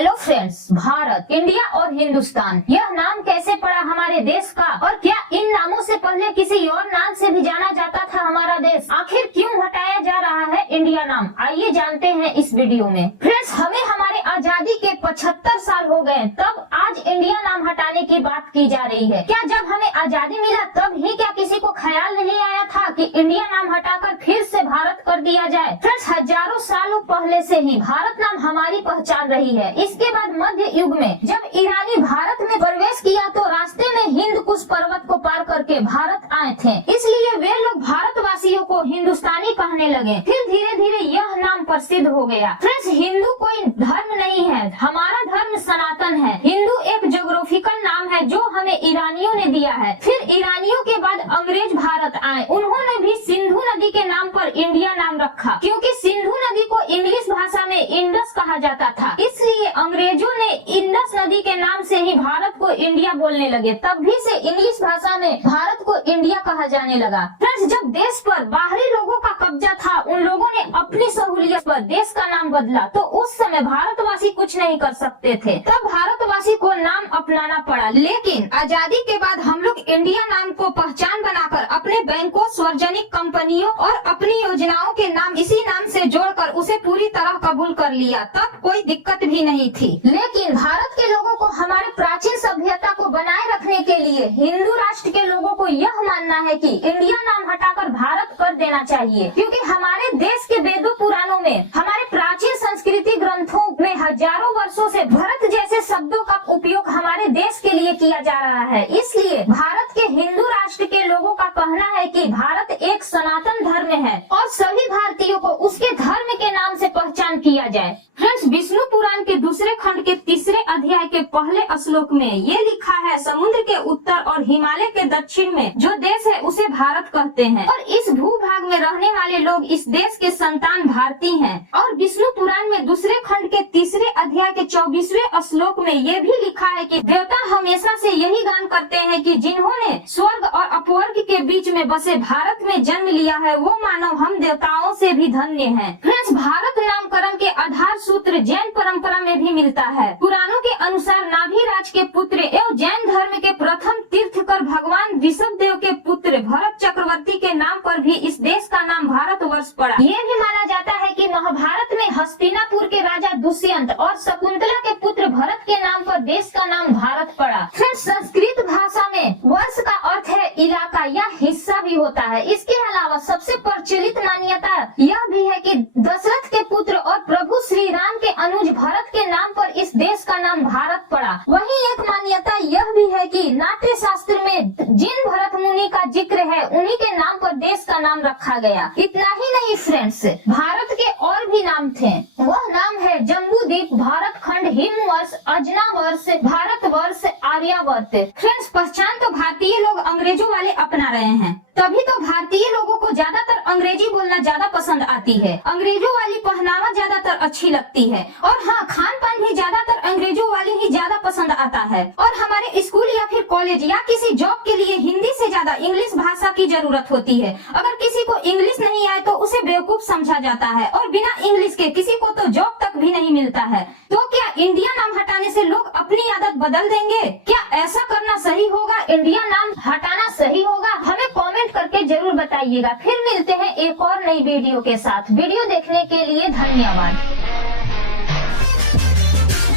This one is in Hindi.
हेलो फ्रेंड्स, भारत, इंडिया और हिंदुस्तान, यह नाम कैसे पड़ा हमारे देश का? और क्या इन नामों से पहले किसी और नाम से भी जाना जाता था हमारा देश? आखिर क्यों हटाया जा रहा है इंडिया नाम? आइए जानते हैं इस वीडियो में। फ्रेंड्स, हमें हमारे आजादी के 75 साल हो गए, तब आज इंडिया नाम हटाने की बात की जा रही है। क्या जब हमें आजादी मिला तब ही क्या किसी को ख्याल नहीं आया था कि इंडिया नाम हटाकर फिर से भारत कर दिया जाए? फ्रेंड्स, हजारों सालों पहले से ही भारत नाम हमारी पहचान रही है। इसके बाद मध्य युग में जब ईरानी भारत में प्रवेश किया तो रास्ते में हिंद कुश पर्वत को पार करके भारत आए थे, इसलिए वे लोग भारतवासियों को हिंदुस्तानी कहने लगे। फिर धीरे धीरे यह नाम प्रसिद्ध हो गया। फ्रेंड्स, हिंदू कोई धर्म नहीं है, हमारा धर्म सनातन है। हिंदू एक ज्योग्राफिकल नाम है जो हमें ईरानियों ने दिया है। फिर ईरानियों के बाद अंग्रेज भारत आए, उन्होंने भी सिंधु नदी के नाम पर इंडिया नाम रखा, क्योंकि सिंधु नदी को इंग्लिश भाषा में इंडस कहा जाता था। इसलिए अंग्रेजों ने इंडस नदी के नाम से ही भारत को इंडिया बोलने लगे। तभी से इंग्लिश भाषा में भारत को इंडिया कहा जाने लगा। फ्रेंड्स, जब देश पर बाहरी लोगों का कब्जा था, उन लोगों ने अपनी सहूलियत पर देश का नाम बदला, तो उस समय भारतवासी कुछ नहीं कर सकते थे। तब भारतवासी को नाम अपनाना पड़ा। लेकिन आजादी के बाद हम लोग इंडिया नाम को पहचान बनाकर अपने बैंकों, सार्वजनिक कंपनियों और अपनी योजनाओं के नाम इसी नाम से जोड़कर उसे पूरी तरह कबूल कर लिया। तब कोई दिक्कत भी नहीं थी। लेकिन भारत के लोगों को हमारे प्राचीन सभ्यता को बनाए रखने के लिए हिंदू राष्ट्र के लोगों को यह मानना है कि इंडिया नाम हटाकर भारत कर देना चाहिए, क्योंकि हमारे देश के वेदों पुराणों में, हमारे प्राचीन संस्कृति ग्रंथों में हजारों वर्षों से भारत जैसे शब्दों का उपयोग हमारे देश के लिए किया जा रहा है। इसलिए भारत के हिंदू राष्ट्र के लोगों का कहना है कि भारत एक सनातन धर्म है और सभी भारतीयों को उसके धर्म के नाम से पहचान किया जाए। फ्रेंड्स, विष्णु पुराण के दूसरे खंड के तीसरे अध्याय के पहले श्लोक में ये लिखा है, समुद्र के उत्तर और हिमालय के दक्षिण में जो देश है उसे भारत कहते हैं, और इस भूभाग में रहने वाले लोग इस देश के संतान भारतीय हैं। और विष्णु पुराण में दूसरे खंड के तीसरे अध्याय के 24वें श्लोक में ये भी लिखा है कि देवता हमेशा से यही गान करते हैं कि जिन्होंने स्वर्ग और अपवर्ग के बीच में बसे भारत में जन्म लिया है, वो मानव हम देवताओं से भी धन्य है। फ्रेंड्स, भारत नामकरण के आधार सूत्र जैन परंपरा में भी मिलता है। पुराणों के अनुसार नाभिराज के पुत्र एवं जैन धर्म के प्रथम तीर्थकर भगवान ऋषभ देव के पुत्र भरत चक्रवर्ती के नाम पर भी इस देश का नाम भारतवर्ष पड़ा। ये भी माना जाता है कि महाभारत में हस्तिनापुर के राजा दुष्यंत और शकुंतला के पुत्र भरत के नाम पर देश का नाम भारत पड़ा। फ्रेंड्स, संस्कृत भाषा में वर्ष का अर्थ है इलाका या हिस्सा भी होता है। इसके अलावा सबसे प्रचलित मान्यता यह भी है कि दशरथ के पुत्र और प्रभु श्री राम के अनुज भरत के नाम पर इस देश का नाम भारत पड़ा। वहीं एक मान्यता यह भी है कि नाट्य शास्त्र में जिन भरत मुनि का जिक्र है, उन्हीं के नाम पर देश का नाम रखा गया। इतना ही नहीं फ्रेंड्स, भारत के और भी नाम थे। वह नाम है जम्बूद्वीप, भारत खंड, हिमवर्ष, अजनावर्ष, भारतवर्ष, आर्यावर्त। फ्रेंड्स, पहचान तो भारतीय लोग अंग्रेजों वाले अपना रहे हैं, तभी तो भारतीय लोगों को ज्यादातर अंग्रेजी बोलना ज्यादा पसंद आती है। अंग्रेजों वाली पहनावा ज्यादातर अच्छी लगती है, और हाँ, खान पान भी ज्यादातर अंग्रेजों वाली ही ज्यादा पसंद आता है। और हमारे स्कूल या फिर कॉलेज या किसी जॉब के लिए हिंदी से ज्यादा इंग्लिश भाषा की जरूरत होती है। अगर किसी को इंग्लिश नहीं आए तो उसे बेवकूफ समझा जाता है, और बिना इंग्लिश के किसी को तो जॉब तक भी नहीं मिलता है। तो क्या इंडिया नाम हटाने से लोग अपनी आदत बदल देंगे? क्या ऐसा करना सही होगा? इंडिया नाम हटाना सही होगा? हमें कमेंट करके जरूर बताइएगा। फिर मिलते हैं एक और नई वीडियो के साथ। वीडियो देखने के लिए धन्यवाद।